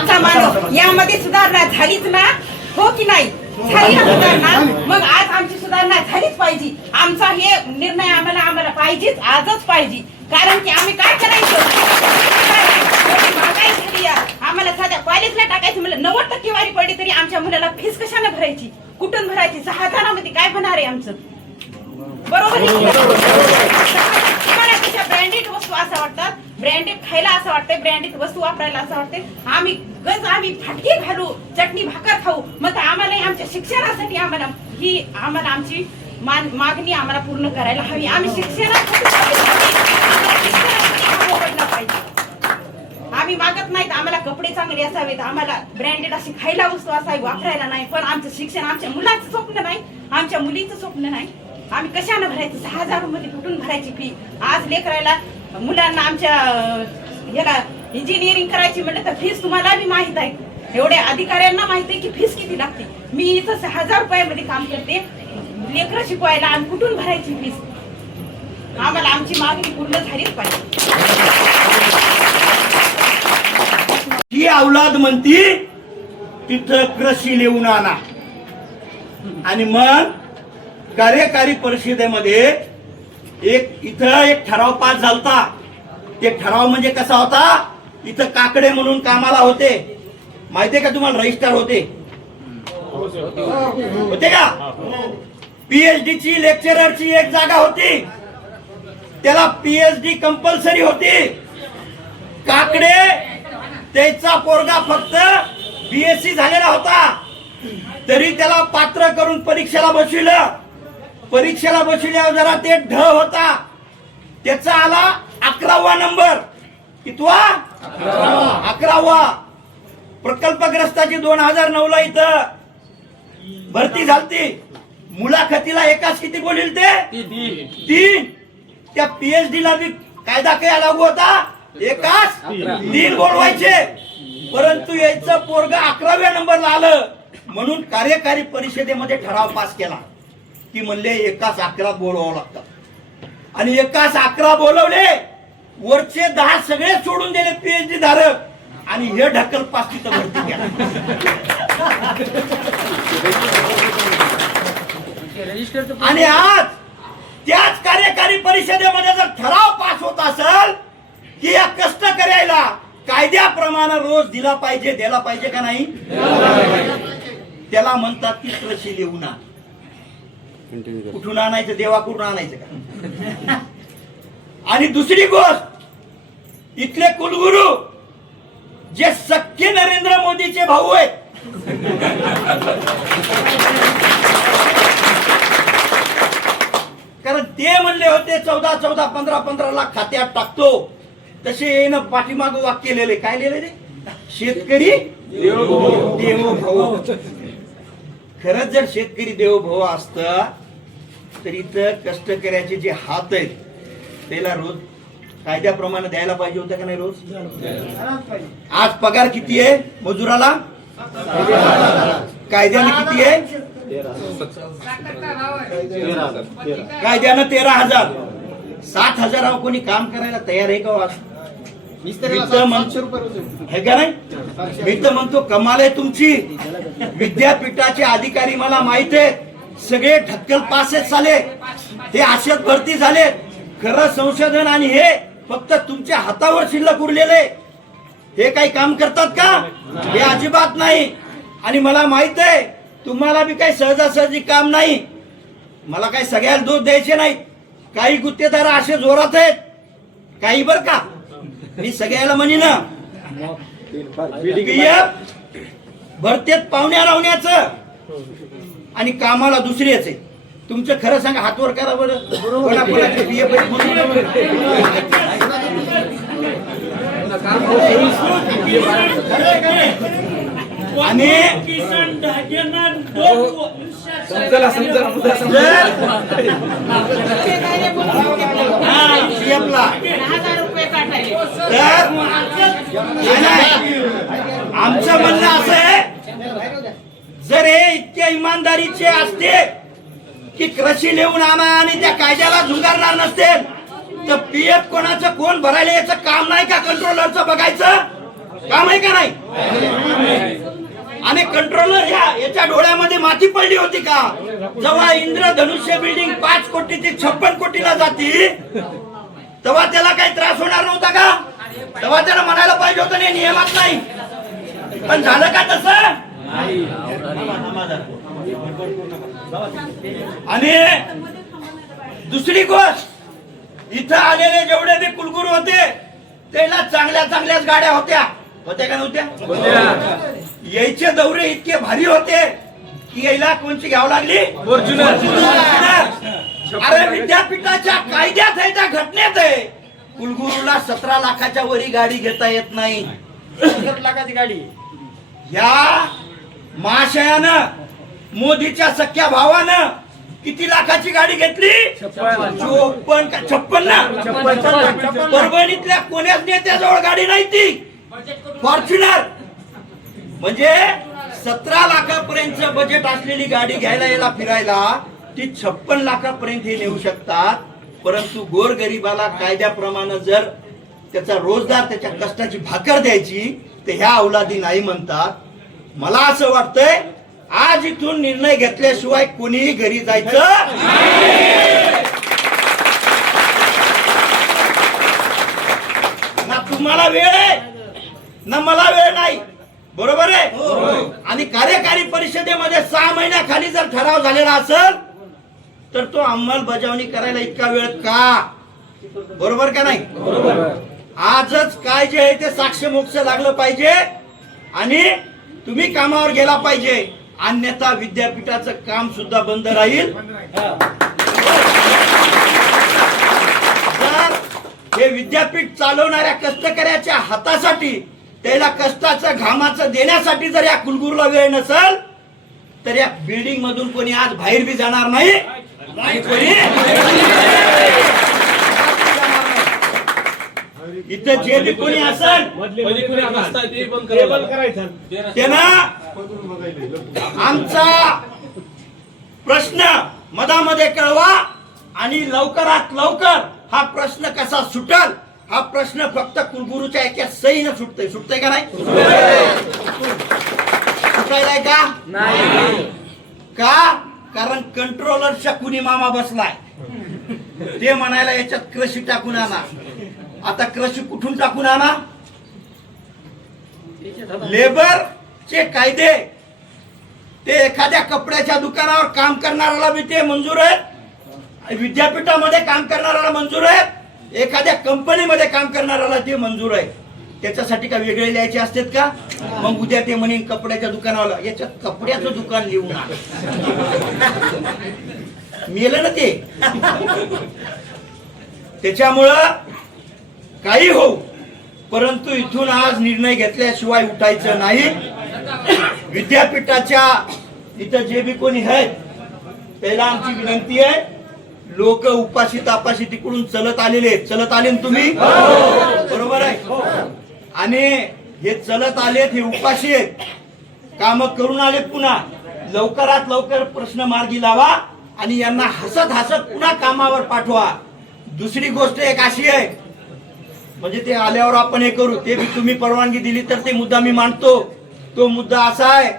मागचा मानव यामध्ये सुधारणा झालीच ना, हो की नाही? झाली ना सुधारणा? मग आज आमची सुधारणा झालीच पाहिजे. आमचा हे निर्णय आम्हाला पाहिजेच, आजच पाहिजे. कारण की आम्ही काय करायचं, महागाई झाली आहे. आम्हाला साध्या कॉलेजला टाकायचं म्हणलं 90% पडली तरी आमच्या मुलाला फीस कशाने भरायची, कुठून भरायची? 6,000मध्ये काय होणार आहे आमचं? बरोबर आहे. ब्रँडेड वस्तू असं वाटतात, ब्रँडेड खायला असं वाटतंय, ब्रँडेड वस्तू वापरायला असं वाटतंय. आम्ही फाटके घालू, चटणी भाकर खाऊ. मग आम्हाला आमच्या शिक्षणासाठी आम्हाला आमची मागणी आम्हाला पूर्ण करायला हवी. आम्ही शिक्षणासाठी पाहिजे. आम्ही मागत नाहीत आम्हाला कपडे चांगले असावेत, आम्हाला ब्रँडेड अशी खायला वस्तू असावी, वापरायला नाही. पण आमचं शिक्षण आमच्या मुलाचं स्वप्न नाही, आमच्या मुलीचं स्वप्न नाही. आम्ही कशानं भरायचं? 6,000 मध्ये कुठून भरायची फी? आज लेकरायला मुलांना आमच्या ह्याला इंजिनिअरिंग करायची म्हटलं तर फीस तुम्हाला बी माहित आहे, एवढ्या अधिकाऱ्यांना माहित आहे की फीस किती लागते. मी इथं 6,000 रुपयामध्ये काम करते, लेकरं शिकवायला आणि कुठून भरायची फीस? आम्हाला आमची मागणी पूर्ण झालीच पाहिजे. ही औलाद म्हणती तिथं कृषी लिहून आणा. आणि मग कार्यकारी परिषदेमध्ये इथं एक ठराव पास झालता. ते ठराव म्हणजे कसा होता, इथं काकडे म्हणून कामाला होते, माहितीये का तुम्हाला? रजिस्टर होते का? पीएचडी ची लेक्चररची एक जागा होती, त्याला पीएचडी कंपल्सरी होती. काकडे त्याचा पोरगा फक्त बीएससी झालेला होता, तरी त्याला पात्र करून परीक्षेला बसविलं. परीक्षेला बसविल्यावर जरा ते ढ होता, त्याचा आला 11वा नंबर. कितवा? 11वा. प्रकल्पग्रस्ताची 2009 ला इथं भरती झालती. मुलाखतीला एकाच किती बोलील ते? 3. त्या पीएचडी ला बी कायदा काय लागू होता, एकाच 3 बोलवायचे. परंतु याचं पोरग 11व्या नंबरला आलं, म्हणून कार्यकारी परिषदेमध्ये ठराव पास केला की म्हणले एकाच 11 बोलवावं लागतात. आणि एकाच 11 बोलवले, वरचे 10 सगळे सोडून दिले पीएचडी धारक, आणि हे ढकल पास तिथं भरती केला. आणि आज त्याच कार्यकारी परिषदेमध्ये जर ठराव पास होत असेल की या कष्टकर्याला कायद्याप्रमाणे रोज दिला पाहिजे का नाही? त्याला म्हणतात की कृषी लिहून आण. कुठून आणायचं? देवाकडून आणायचं का? आणि दुसरी गोष्ट, इथले कुलगुरू जे सख्खे नरेंद्र मोदीचे भाऊ आहेत, कारण ते म्हणले होते 14 15 लाख खात्यात टाकतो, तसे येणं पाठीमागं वाक्य लिहिले. काय लिहिले रे? शेतकरी देवोभव. खरंच जर शेतकरी देवोभव असतं तर इथं कष्टकऱ्याचे जे हात आहेत त्याला रोज कायद्याप्रमाणे द्यायला पाहिजे होतं का नाही? रोज. आज पगार किती आहे मजुराला? कायद्याने किती आहे? कायद्यानं 13,000. 7,000 कोणी काम करायला तयार आहे का? मी तर म्हणतो कमाल आहे तुमची. विद्यापीठाचे अधिकारी मला माहित आहे, सगळे ढक्कल पासेस झाले, ते अशाच भरती झाले. खरं संशोधन आणि हे फक्त तुमच्या हातावर शिल्लक उरलेले. हे काही काम करतात का? हे अजिबात नाही. आणि मला माहित आहे तुम्हाला बी काही सहजासहजी काम नाही. मला काही सगळ्याला दोष द्यायचे नाही. काही गुत्तेदार असे जोरात आहेत काही, बर का? मी सगळ्याला म्हणीन भरतेत पाहुण्या रावण्याचं आणि कामाला दुसरेच आहे. तुमचं खरं सांगा, हातवर करा बरं. आणि आमचं म्हणणं असं आहे, जर हे इतक्या इमानदारीचे असते की कृषी लिहून आणा आणि त्या कायद्याला झुगारणार नसते तर पीएफ कोणाचं कोण भरायला याचं काम नाही का कंट्रोलरचं बघायचं? काम आहे का नाही? आणि कंट्रोलर याच्या डोळ्यामध्ये माती पडली होती का? जेव्हा इंद्रधनुष्य बिल्डिंग 5 कोटी ते 56 कोटीला जाती तेव्हा त्याला काही त्रास होणार नव्हता का? तेव्हा त्याला म्हणायला पाहिजे होतं नाही नियमात नाही. पण झालं का तसं? आणि दुसरी गोष्ट, इथं आलेले जेवढे बी कुलगुरू होते त्याला चांगल्या चांगल्याच गाड्या होत्या का नव्हत्या? यायचे दौरे इतके भारी होते की यायला कोणची घ्यावं लागली? अरे विद्यापीठाच्या कायद्यात आहे, त्या घटनेत आहे, कुलगुरूला 17 लाखाच्या वरी गाडी घेता येत नाही. 17 लाखाची गाडी या महाशयानं मोदीच्या सख्या भावानं किती लाखाची गाडी घेतली? 56 ना. परभणीतल्या कोण्याच नेत्याजवळ गाडी नाही ती फॉर्च्युनर. म्हणजे 17 लाखापर्यंत बजेट असलेली गाडी घ्यायला याला फिरायला ती 56 लाखापर्यंत हे नेऊ शकतात. परंतु गोरगरिबाला कायद्याप्रमाणे जर त्याचा रोजगार, त्याच्या कष्टाची भाकर द्यायची तर ह्या अवलादी नाही म्हणतात. मला असं वाटतंय आज इथून निर्णय घेतल्याशिवाय कोणीही घरी जायचं ना. तुम्हाला वेळ आहे ना मला वेळ नाही, बरोबर आहे? आणि कार्यकारी परिषदेमध्ये 6 महिन्याखाली जर ठराव झालेला असेल तर तो अंमलबजावणी करायला इतका वेळ का? बरोबर का नाही? आजच काय जे आहे ते साक्ष मोक्ष लागलं पाहिजे आणि तुम्ही कामावर गेला पाहिजे, अन्यथा विद्यापीठाचं काम सुद्धा बंद राहील. जर हे विद्यापीठ चालवणाऱ्या कष्टकऱ्याच्या हातासाठी, त्याला कष्टाचं घामाचं देण्यासाठी जर या कुलगुरूला वेळ नसेल तर या बिल्डिंग मधून कोणी आज बाहेर बी जाणार नाही आणि कोणी इथं जे बी कोणी असेल त्यांना आमचा प्रश्न मधामध्ये कळवा आणि लवकरात लवकर हा प्रश्न कसा सुटल हा प्रश्न फक्त कुलगुरूच्या एका सहीनं सुटतंय का नाही? सुटायलाय का नाही? का? कारण कंट्रोलरच्या कुणी मामा बसलाय, ते म्हणायला याच्यात कृषी टाकून आणा. आता कृषी कुठून टाकून आणा? लेबरचे कायदे ते एखाद्या कपड्याच्या दुकानावर काम करणाऱ्याला बी ते मंजूर आहे, विद्यापीठामध्ये काम करणाऱ्याला मंजूर आहे, एखाद्या कंपनीमध्ये काम करणाऱ्याला ते मंजूर आहे. त्याच्यासाठी का वेगळे लिहायचे असतात का? मग उद्या ते म्हणेन कपड्याच्या दुकानावाला याच्यात कपड्याचं दुकान लिहून आण, मेलं ना ते. त्याच्यामुळं काही हो, परंतु इथून आज निर्णय घेतल्याशिवाय उठायचं नाही. विद्यापीठाच्या इथं जे बी कोणी आहेत त्याला आमची विनंती आहे, लोक उपाशी तापाशी तिकडून चलत आलेले, चलत आले ना तुम्ही, बरोबर आहे? आणि हे चलत आलेत, हे उपाशी आहेत, काम करून आलेत, पुन्हा लवकरात लवकर प्रश्न मार्गी लावा आणि यांना हसत हसत पुन्हा कामावर पाठवा. दुसरी गोष्ट एक अशी आहे, म्हणजे ते आल्यावर आपण हे करू, ते तुम्ही परवानगी दिली तर ते मुद्दा मी मांडतो. तो मुद्दा असा आहे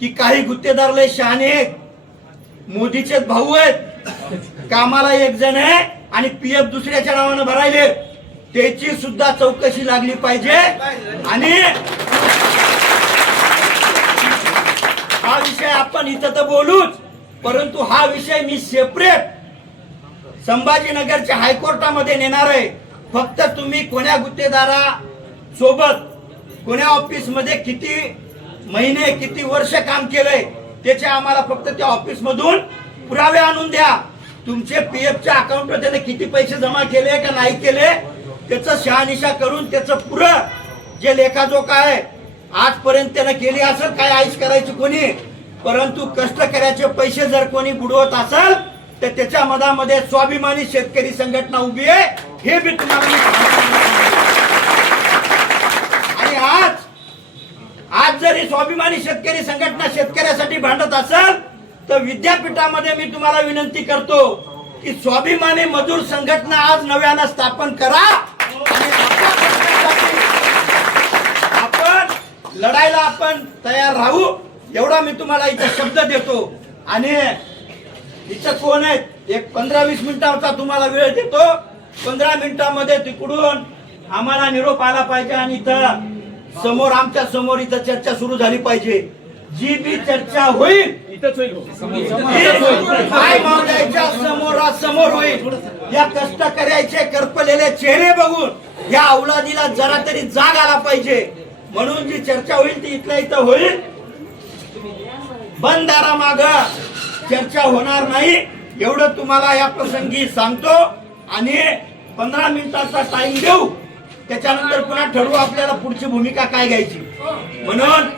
की काही गुत्तेदार लय शहाणे आहेत, मोदीचेच भाऊ आहेत, कामाला एक जण आहे आणि पीएफ दुसऱ्याच्या नावानं भरायले, त्याची सुद्धा चौकशी लागली पाहिजे. आणि हा विषय आपण इथं तर बोलूच, परंतु हा विषय मी सेपरेट संभाजीनगरच्या हायकोर्टामध्ये नेणार आहे. फक्त तुम्ही कोण्या गुत्तेदारा सोबत कोण्या ऑफिस मध्ये किती महिने किती वर्ष काम केलंय त्याचे आम्हाला फक्त त्या ऑफिस मधून पुरावे आणून द्या. तुमचे पीएफच्या अकाउंटवर त्याने किती पैसे जमा केले का नाही केले त्याचं शहानिशा करून त्याचं पुरं जे लेखाजोखा आहे आजपर्यंत त्याने केली असेल, काय आईश करायची कोणी, परंतु कष्टकऱ्याचे पैसे जर कोणी बुडवत असेल तर त्याच्या मधामध्ये स्वाभिमानी शेतकरी संघटना उभी आहे, हे बी तुम्हाला. आणि आज जरी स्वाभिमानी शेतकरी संघटना शेतकऱ्यासाठी भांडत असेल तर विद्यापीठामध्ये मी तुम्हाला विनंती करतो की स्वाभिमानी मजूर संघटना आज नव्यानं स्थापन करा लढायला आपण तयार राहू एवढा मी तुम्हाला इथं शब्द देतो. आणि इथं कोण आहेत एक 15-20 मिनिटांचा तुम्हाला वेळ देतो. 15 मिनिटांमध्ये तिकडून आम्हाला निरोप आला पाहिजे आणि इथं समोर आमच्या समोर इथं चर्चा सुरू झाली पाहिजे. जी बी चर्चा होईल काय महोदयाच्या समोरासमोर होईल. या कष्टकऱ्याचे करपलेले चेहरे बघून या औलादीला जरा तरी जाग आला पाहिजे. म्हणून जी चर्चा होईल ती इथल्या इथं होईल. बंद दारामाग चर्चा होणार नाही एवढं तुम्हाला या प्रसंगी सांगतो. आणि 15 मिनिटाचा टाइम देऊ त्याच्यानंतर पुन्हा ठरवू आपल्याला पुढची भूमिका काय घ्यायची. म्हणून